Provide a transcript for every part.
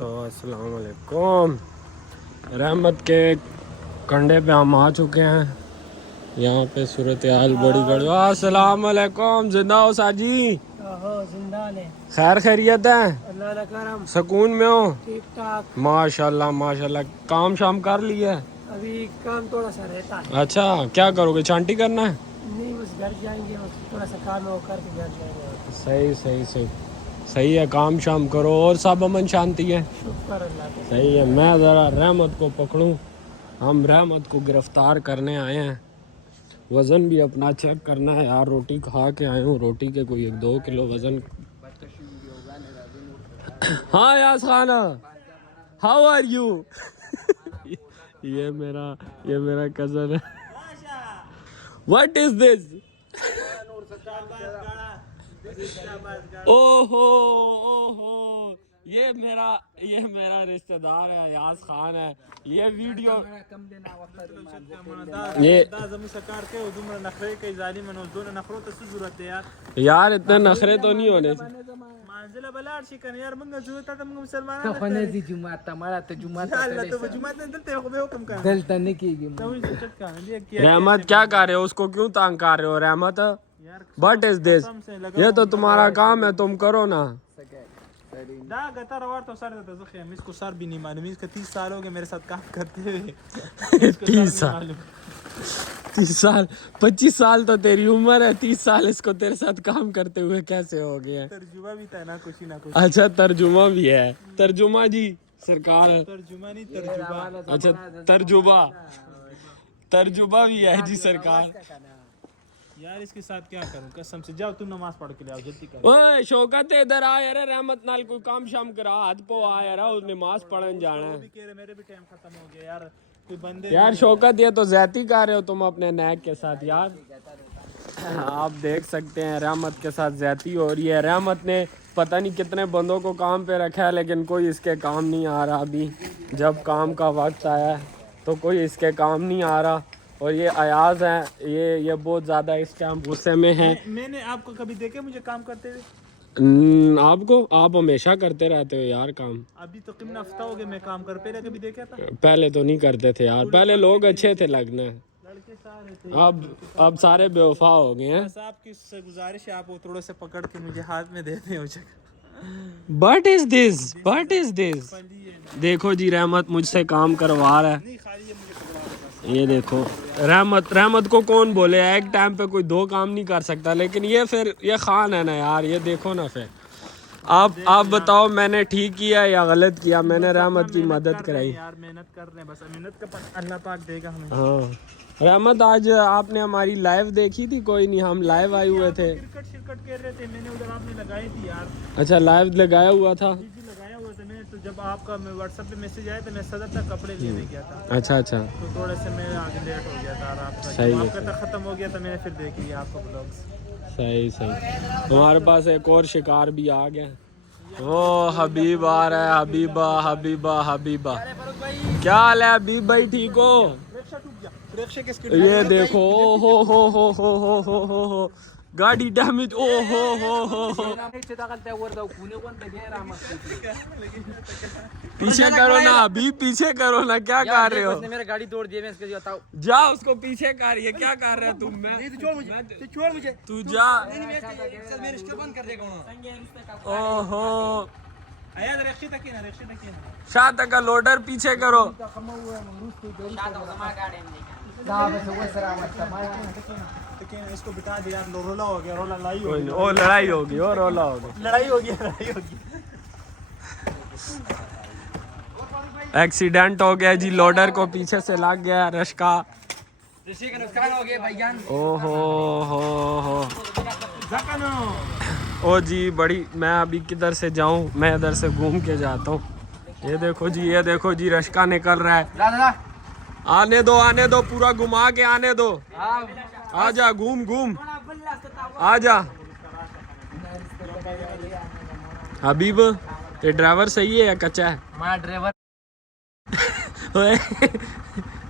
तो अस्सलाम वालेकुम। रहमत के कंडे पे हम आ चुके हैं। यहाँ पे सूरत हाल बड़ी बड़ी। अस्सलाम वालेकुम। जिंदा हो साजी? जिंदा ने। खैर खैरियत है? अल्लाह का करम। सुकून में हो? ठीक ठाक। माशाल्लाह माशाल्लाह। काम शाम कर लिया? अभी काम थोड़ा सा रहता है। अच्छा, क्या करोगे? चांटी करना है? नहीं, बस घर जाएंगे, बस थोड़ा सा काम है वो करके घर जाएंगे। सही सही सही सही है। काम शाम करो और सब अमन शांति है? शुक्र अल्लाह का। सही है। मैं ज़रा रहमत को पकड़ूं। हम रहमत को गिरफ्तार करने आए हैं। वज़न भी अपना चेक करना है यार। रोटी खा के आए हूँ। रोटी के कोई 1-2 किलो वज़न। हाँ यास खाना, हाउ आर यू? ये मेरा कज़न है। What is this? ओहो ओहो, ये मेरा रिश्तेदार है, यास खान है। ये वीडियो यार इतने नखरे तो नहीं होने। रहमत क्या कर रहे हो? उसको क्यों तंग कर रहे हो रहमत? What is this? ये तो तुम्हारा काम है, तुम करो ना। 30 साल हो गए मेरे साथ काम करते हुए। 30 साल 25 साल तो तेरी उम्र है। 30 साल इसको तेरे साथ काम करते हुए कैसे हो गया? तर्जुमा भी था ना कुछ ना कुछ। अच्छा, तर्जुमा भी है। तर्जुमा जी सरकार। तर्जुमा नहीं, तर्जुबा। अच्छा, तर्जुबा भी है जी सरकार। यार इसके साथ क्या करूं कसम से। जाओ तुम नमाज पढ़ के ले आओ, जल्दी करो। ओए शौकत इधर आ यार। रहमत नाल कोई काम शाम करा। हाथ पो आ यार, उस नमाज पढ़न जाना है। भी कह रहे मेरे भी टाइम खत्म हो गया यार। कोई बंदे यार शौकत, ये तो ज्यादती कर रहे हो तुम अपने नैक के साथ यार। आप देख सकते हैं रहमत के साथ ज्यादती हो रही है। रहमत ने पता नहीं कितने बंदों को काम पे रखा है, लेकिन कोई इसके काम नहीं आ रहा। अभी जब काम का वक्त आया है तो कोई इसके काम नहीं आ रहा। और ये अयाज हैं, ये बहुत ज़्यादा इस टाइम गुस्से में हैं। मैंने आपको कभी देखे मुझे काम करते हुए? आप हमेशा करते रहते हो यार काम। अभी तो कितना हफ्ता हो गया मैं काम कर। पहले कभी देखा था? पहले तो नहीं करते थे यार। पहले लोग अच्छे थे लगना है। लड़के सारे थे। अब सारे बेवफा हो गए हैं। बस आपकी गुजारिश है, आप वो थोड़ा से पकड़ के मुझे हाथ में देते हो। What is this? What is this? देखो जी, रहमत मुझसे काम करवा रहा है। ये देखो, रहमत को कौन बोले? एक टाइम पे कोई 2 काम नहीं कर सकता, लेकिन ये खान है ना यार। ये देखो ना। फिर आप बताओ, मैंने ठीक किया या गलत किया? मैंने रहमत की मदद कराई यार। मेहनत कर रहे हैं, बस मेहनत का अल्लाह पाक देगा हमें। हाँ रहमत, आज आपने हमारी लाइव देखी थी? कोई नहीं, हम लाइव आए हुए थे। क्रिकेट शिरकट कर रहे थे, मैंने उधर आपने लगाई थी यार। अच्छा, लाइव लगाया हुआ था? जी लगाया हुआ था मैंने। तो जब आपका व्हाट्सएप पे मैसेज आया तो मैं सदर तक कपड़े लेने गया था। अच्छा तो थोड़े से मैं आगे लेट हो गया था। आपका सही है, आपका तक खत्म हो गया था, मैंने फिर देख लिया आपका ब्लॉग्स। सही। हमारे पास एक और शिकार भी आ गया। वो हबीब आ रहा है। हबीबा क्या हाल है हबीब भाई? ठीक हो? ये देखो, हो गाड़ी डैमेज। हो पीछे करो ना अभी, पीछे करो ना। क्या कर रहे हो? मेरा गाड़ी तोड़ दिया, मैं इसको बताओ। जा उसको पीछे कर। ये क्या कर रहे हो तुम? छोड़ मुझे। तू जा। ओहो, शाह तक का लोडर पीछे करो। इसको बिठा दिया। रोला हो गया, रोला लड़ाई हो गई। ओ लड़ाई होगी, और रोला होगी। लड़ाई होगी। एक्सीडेंट हो गया जी। लोडर को पीछे से लग गया रश्का। का नुकसान हो गया भाईजान। ओहो हो ओ जी बड़ी। मैं अभी किधर से जाऊं? मैं इधर से घूम के जाता हूँ। ये देखो जी रश्का निकल रहा है। आने दो पूरा घुमा के आने दो। आजा, घूम आजा। हबीब, ये ड्राइवर सही है या कच्चा है? हमारा ड्राइवर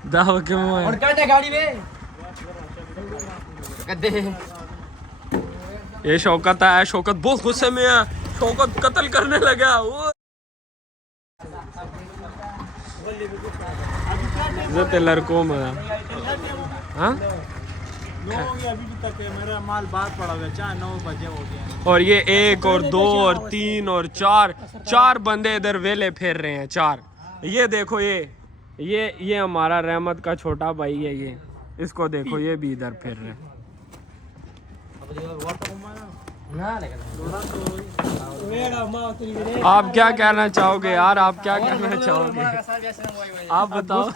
दाव क्यों है? और काटे गाड़ी में गद्दे। ये शौकत है। शौकत बहुत गुस्से में है। शौकत कत्ल करने लगा। वो इज्जत लड़कों में। हाँ अभी भी तक है, मेरा माल बाहर पड़ा हुआ है, 4-9 बजे हो गए। और ये 1 और 2 और 3 और 4 बंदे इधर वेले फेर रहे हैं। 4 ये देखो, ये हमारा रहमत का छोटा भाई है। ये इसको देखो, ये भी इधर फेर रहे हैं। आप क्या कहना चाहोगे यार? आप क्या कहना चाहोगे? आप बताओ।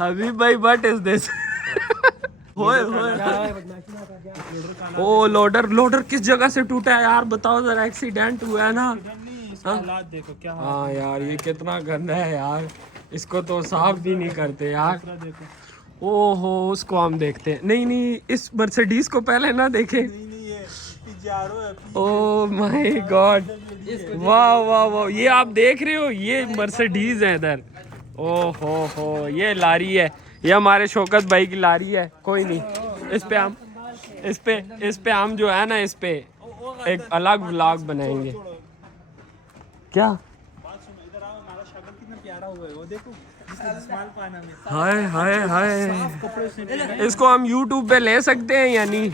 हबीब भाई, what is this? Oh loader किस जगह से टूटा है यार? बताओ जरा। एक्सीडेंट हुआ है ना? हालात देखो क्या। हाँ यार, ये कितना गंदा है यार। इसको तो साफ भी नहीं करते यार। ओहो, उसको हम देखते हैं। नहीं, इस मर्सिडीज को पहले ना देखे। ओ माय गॉड, वाह वाह वाह, ये आप देख रहे हो, ये मर्सिडीज है इधर। ओहो हो, ये लारी है, ये हमारे शौकत भाई की लारी है। कोई नहीं, इस पे हम जो है ना, इस पे एक अलग व्लॉग बनाएंगे। क्या? हाय हाय हाय, इसको हम YouTube पे ले सकते हैं या नहीं?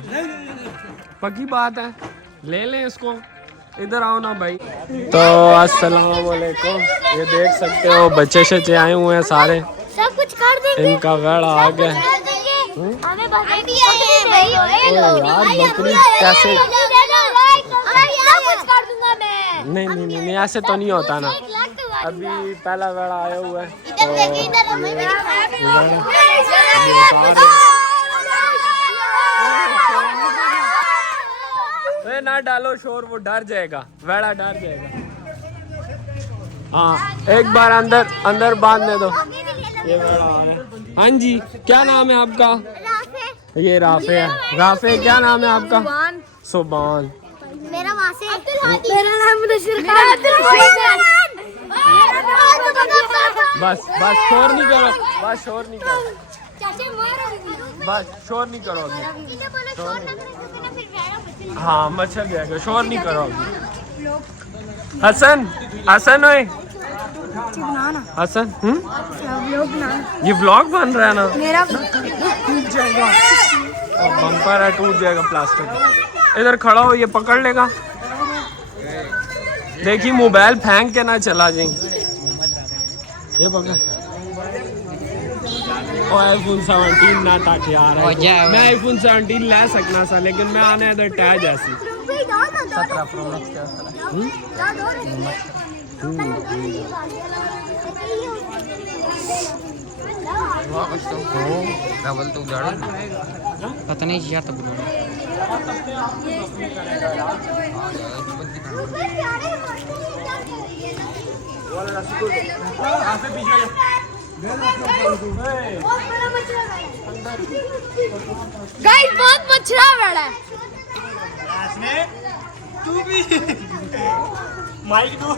पक्की बात है, ले लें इसको। इधर आओ ना भाई। तो अस्सलाम वालेकुम, ये देख सकते हो बच्चे शच्चे आए हुए हैं सारे। सब कुछ कर देंगे, इनका गड़ा आ गया। हमें यार बकरी कैसे? सब कुछ कर दूंगा मैं। नहीं, ऐसे तो नहीं होता ना। अभी पहला वेड़ा आया हुआ है। इधर देखिए, इधर हमें भी दिखाया। ना डालो शोर, वो डर जाएगा, वेड़ा डर जाएगा। हाँ, एक बार अंदर बांधने दो। ये वेड़ा आ रहा है। हाँ जी, क्या नाम है आपका? ये राफे है। राफे, क्या नाम है आपका? सुबान। मेरा वासे। मेरा नाम मुदस्सिर खान। बस शोर नहीं करो, बस शोर नहीं करो, बस शोर नहीं करो अभी। हाँ, मच्छर जाएगा, शोर नहीं करो अभी। हसन ओए, हसन, ये व्लॉग बन रहा है ना? मेरा बम्पर है, टूट जाएगा प्लास्टिक। इधर खड़ा हो, ये पकड़ लेगा। देखिए, मोबाइल फेंक के ना चला जाए। ये पकड़। iPhone 17 ना ताकि आ रहा है। मैं iPhone 17 ले सकना सा, लेकिन मैं आने इधर टैज ऐसी 17 प्रो मैक्स डबल तो उजाड़ा पता नहीं यार, तब गाइस बहुत मच्छरा बड़ा है। तू भी माइक दो।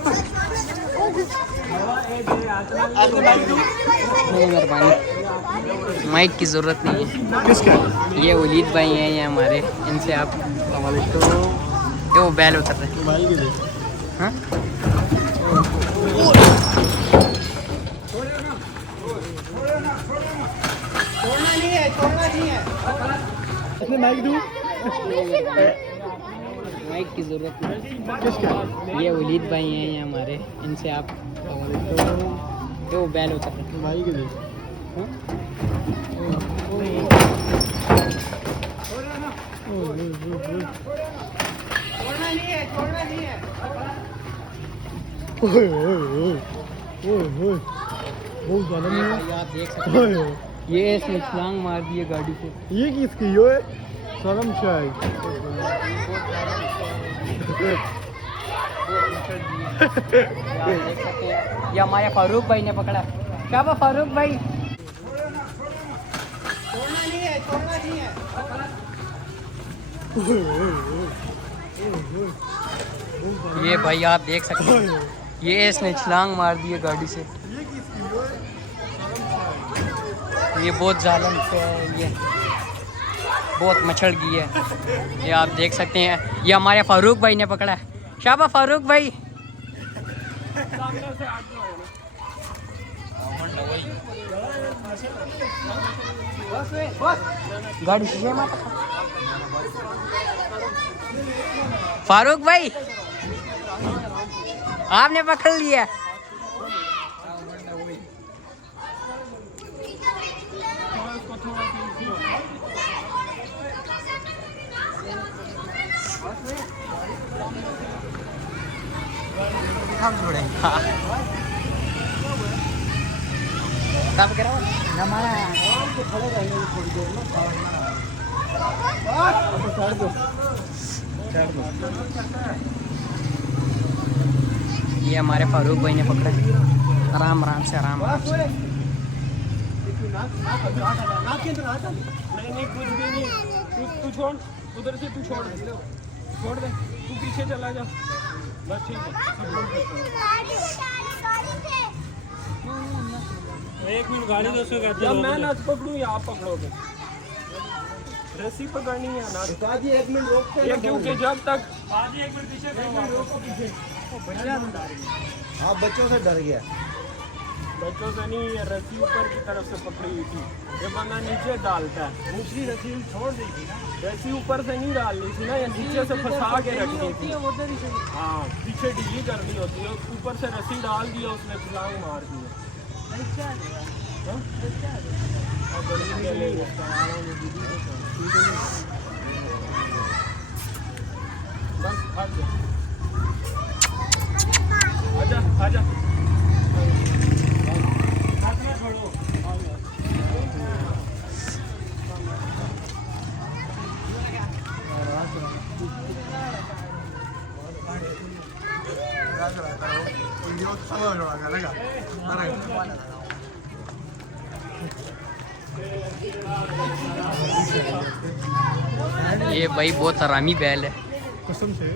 माइक की जरूरत नहीं है। किसका? ये वलीद भाई हैं, ये हमारे, इनसे आप ये वो बैल उतर रहे हैं। हाँ? माइक दूं? माइक की जरूरत नहीं। ये वलीद भाई हैं, ये हमारे, इनसे आप ये वो बैल उतर रहे हैं। माइक दे। बहुत ज्यादा नहीं है। आप देख सकते हैं, ये इसने छलांग मार दी है गाड़ी से। ये किसकी यो है? शर्म शायद। ये हमारे फारूक भाई ने पकड़ा। क्या बा फारूक भाई? ये भाई आप देख सकते हैं, ये इसने छलांग मार दी है गाड़ी से। ये बहुत जालिम से है, ये बहुत मच्छर गई है। ये आप देख सकते हैं, ये हमारे फारूक भाई ने पकड़ा है। शाबा फारूक भाई। सामने से आगे हो ना। गाड़ी से मत। फारूक भाई आपने पकड़ लिया। हम छोड़े तब कह रहा हूँ हमारा ये हमारे फारूक भाई ने पकड़ा। आराम आराम से आराम आराम से। नहीं कुछ भी नहीं। तू छोड़ उधर से, तू छोड़ दे तू पीछे चला जा बस। ठीक है एक मिनट गाड़ी दो सौ या मैं ना पकड़ूं या आप पकड़ोगे? रस्सी पकड़नी है ना जी। एक मिनट रोक के, क्योंकि जब तक आज एक मिनट पीछे आप बच्चों से डर गया। बच्चों से नहीं, ये रस्सी ऊपर की तरफ से पकड़ी हुई थी। ये बंदा नीचे डालता है, दूसरी रस्सी छोड़ दी थी ना। रस्सी ऊपर से नहीं डालनी थी ना, ये नीचे से फंसा के रखनी थी। हाँ पीछे ढीली करनी होती है। ऊपर से रस्सी डाल दिया उसने, छलांग मार दी। बस आजा आजा। ये भाई बहुत हरामी बैल है कसम से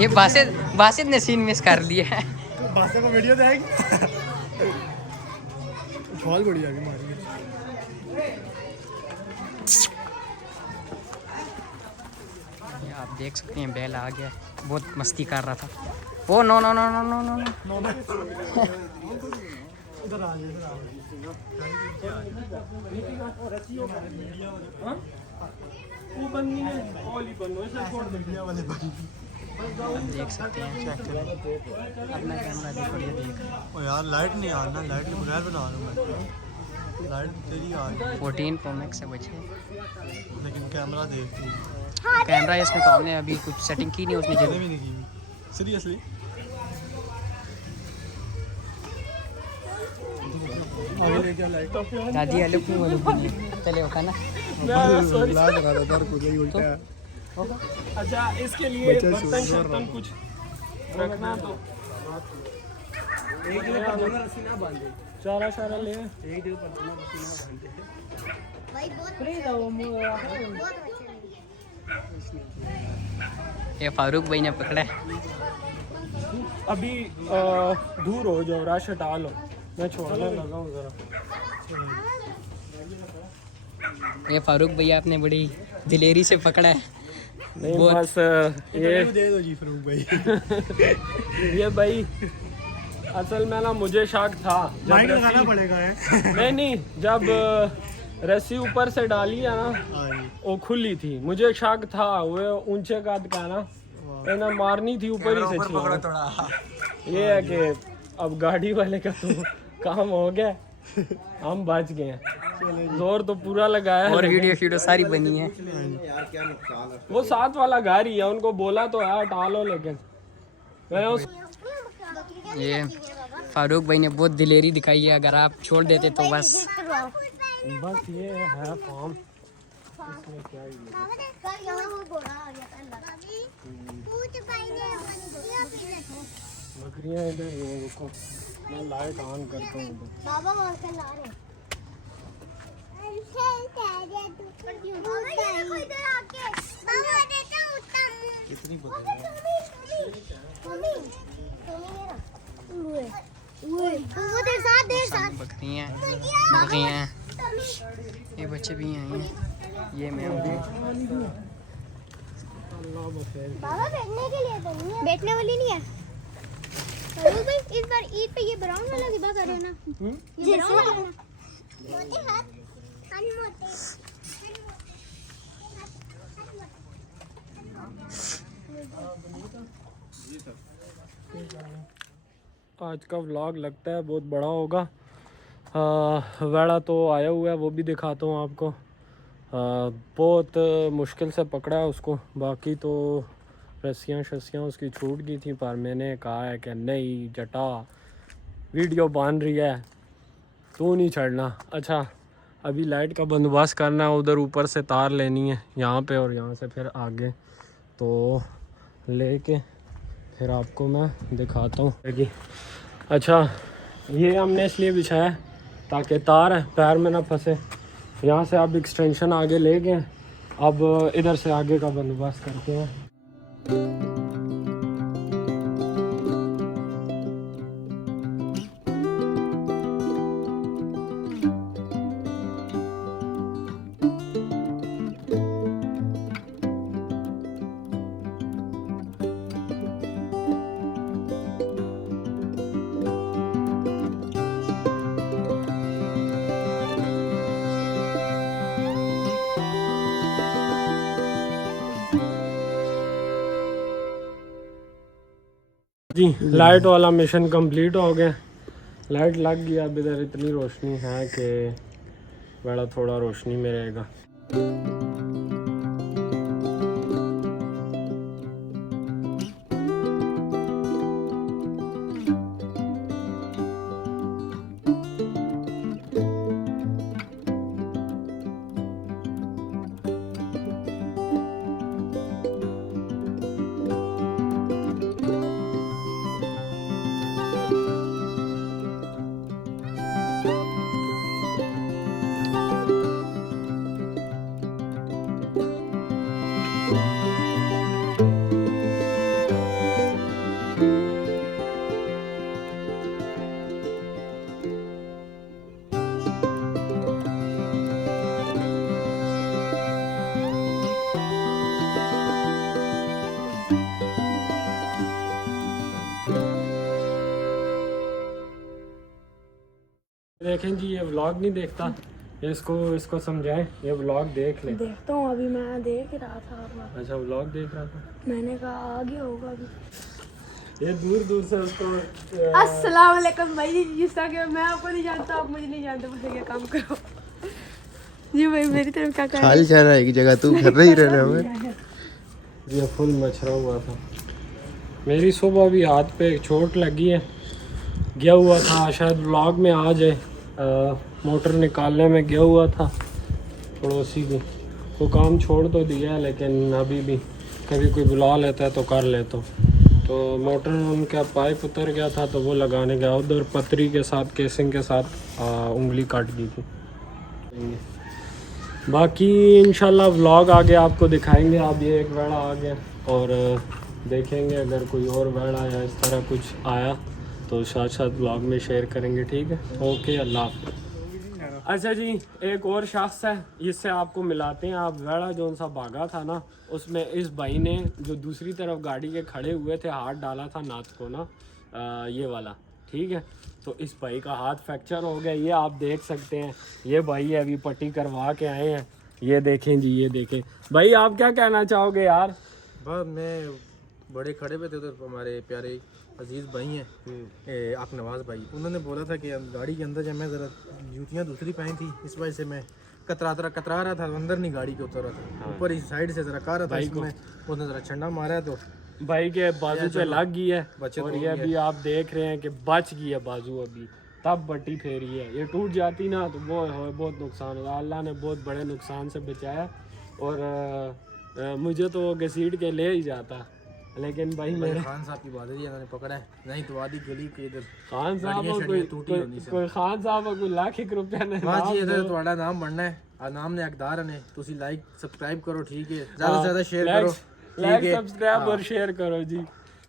ये। बासित ने सीन मिस कर लिया है। बासे को वीडियो जाएगी। बहुत बढ़िया भी मारी। आप देख सकते हैं बैल आ गया, बहुत मस्ती कर रहा था। Oh no no no no no no no. इधर आ इधर आ। वो बननी है, ओली बनो, ऐसे छोड़ दे। वाले भाई आप देख सकते हैं चेक करें अपना कैमरा देखो। ये देख ओ यार लाइट नहीं आ रहा, लाइट के बगैर बना रहा हूं मैं। लाइट तेरी आ रही 14 Pro Max है बच्चे। लेकिन कैमरा देख तू। कैमरा इसमें तो हमने अभी कुछ सेटिंग की नहीं उसने मैंने जब भी नहीं की सीरियसली। आगे ले क्या लाइट दादी अलग क्यों अलग चले हो खाना। सॉरी। ला करा था दर को गई उल्टा है। अच्छा इसके लिए बर्तन शर्तन कुछ रखना तो एक ले रस्सी ना बांधे। चारा शारा ले एक दिल पर दोनों रस्सी ना बांधे भाई। बहुत ये फारूक भाई ने पकड़ा है। अभी दूर हो जाओ, राश हटा लो, मैं छोड़ने लगा हूँ जरा। ये फारूक भैया आपने बड़ी दिलेरी से पकड़ा है। नहीं बहुत- बस ये दे दो जी फरूक भाई। ये भाई असल में ना मुझे शक था जब माइक लगाना रस्सी- पड़ेगा है। नहीं जब रस्सी ऊपर से डाली है ना वो खुली थी, मुझे शक था वो ऊंचे काट का ना ना मारनी थी ऊपर ही से छलांग। ये है कि अब गाड़ी वाले का तो काम हो गया, हम बच गए हैं। जोर तो पूरा लगाया है और लेकिन वीडियो सारी बनी है। वो साथ वाला गाड़ी है, उनको बोला तो है हटा लो, लेकिन मैंने उस ये फारूक भाई ने बहुत दिलेरी दिखाई है। अगर आप छोड़ देते तो बस ये है फॉर्म। इसमें क्या ही है। बकरियां इधर ये रुको, मैं लाइट ऑन करता हूँ इधर। बाबा वहाँ से ला रहे कितनी बकरियाँ मुर्गियाँ ये बच्चे भी हैं। ये मैं हूँ। बाबा बैठने के लिए तो नहीं है, बैठने वाली नहीं है। अरे भाई इस बार ईद पे ये ब्राउन वाला गिबा कर रहे हो ना, ये ब्राउन वाला ना। मोटे हाथ अनमोटे आज का व्लॉग लगता है बहुत बड़ा होगा। वेड़ा तो आया हुआ है, वो भी दिखाता हूँ आपको। बहुत मुश्किल से पकड़ा है उसको, बाकी तो रस्सियाँ शस्सियाँ उसकी छूट गई थी, पर मैंने कहा है कि नहीं जटा, वीडियो बन रही है, तू नहीं चढ़ना। अच्छा अभी लाइट का बंदोबस्त करना है, उधर ऊपर से तार लेनी है यहाँ पे और यहाँ से फिर आगे, तो लेके फिर आपको मैं दिखाता हूँ। अच्छा ये हमने इसलिए बिछाया है ताकि तार है पैर में ना फंसे। यहाँ से आप एक्सटेंशन आगे ले गए, अब इधर से आगे का बंदोबस्त करते हैं। जी लाइट वाला मिशन कंप्लीट हो गया, लाइट लग गई। अब इधर इतनी रोशनी है कि बड़ा थोड़ा रोशनी में रहेगा। देखें जी, ये व्लॉग नहीं देखता, इसको समझाएं, ये व्लॉग देख ले। देखता हूँ, अभी मैं देख रहा था। अच्छा व्लॉग देख रहा था, मैंने कहा आगे होगा अभी। ये दूर दूर से उसको अस्सलाम वालेकुम भाई, जिसका कि मैं आपको नहीं जानता, आप मुझे नहीं जानते, मुझे क्या काम करो जी भाई, मेरी तरफ क्या कर खाली जा रहा है कि जगह तू घर रही रहना है। ये फुल मछरा हुआ था। मेरी सुबह भी हाथ पे एक चोट लगी है, गया हुआ था, शायद व्लॉग में आ जाए। मोटर निकालने में गया हुआ था पड़ोसी की, वो काम छोड़ तो दिया है, लेकिन अभी भी कभी कोई बुला लेता है तो कर लेता हूँ। तो मोटर उनका पाइप उतर गया था, तो वो लगाने गया, उधर पतरी के साथ केसिंग के साथ उंगली काट दी थी। बाकी इंशाल्लाह व्लॉग आगे आपको दिखाएंगे। अब ये एक वेड़ा आ गया और देखेंगे, अगर कोई और वेड़ा या इस तरह कुछ आया तो साथ साथ ब्लॉग में शेयर करेंगे, ठीक है। ओके, अल्लाह हाफ़िज़। अच्छा जी, एक और शख्स है, इससे आपको मिलाते हैं। आप वेड़ा जो सा भागा था ना, उसमें इस भाई ने जो दूसरी तरफ गाड़ी के खड़े हुए थे, हाथ डाला था नाथ को ना, ये वाला, ठीक है। तो इस भाई का हाथ फ्रैक्चर हो गया, ये आप देख सकते हैं। ये भाई अभी पट्टी करवा के आए हैं, ये देखें जी, ये देखें। भाई आप क्या कहना चाहोगे यार? बस मैं बड़े खड़े पे थे उधर, हमारे प्यारे अजीज़ भाई हैं आप नवाज़ भाई, उन्होंने बोला था कि गाड़ी के अंदर जब मैं ज़रा जूतियाँ दूसरी पहनी थी, इस वजह से मैं कतरा रहा था, अंदर नहीं गाड़ी के उतर रहा था, ऊपर इस साइड से ज़रा कर रहा था, इसमें उसने ज़रा छंडा मारा है, तो भाई के बाजू पे लग गई है और ये अभी आप देख रहे हैं कि बच गई है बाजू, अभी तब बट्टी फेरी है। ये टूट जाती ना तो वो बहुत नुकसान होगा। अल्लाह ने बहुत बड़े नुकसान से बचाया, और मुझे तो वो घसीट के ले ही जाता, लेकिन भाई मेरे खान साहब की बहादुरी इन्होंने पकड़ा है, नहीं तो आधी गली के इधर खान साहब कोई खान साहब कोई लाख एक रुपया ने ਤੁਹਾਡਾ ਨਾਮ ਬਣਨਾ ਹੈ, ਆ ਨਾਮ ਨੇ ਹਕਦਾਰ ਨੇ, ਤੁਸੀਂ ਲਾਈਕ ਸਬਸਕ੍ਰਾਈਬ ਕਰੋ, ਠੀਕ ਹੈ, ਜ਼ਿਆਦਾ से ज़्यादा शेयर करो, लाइक सब्सक्राइब और शेयर करो जी।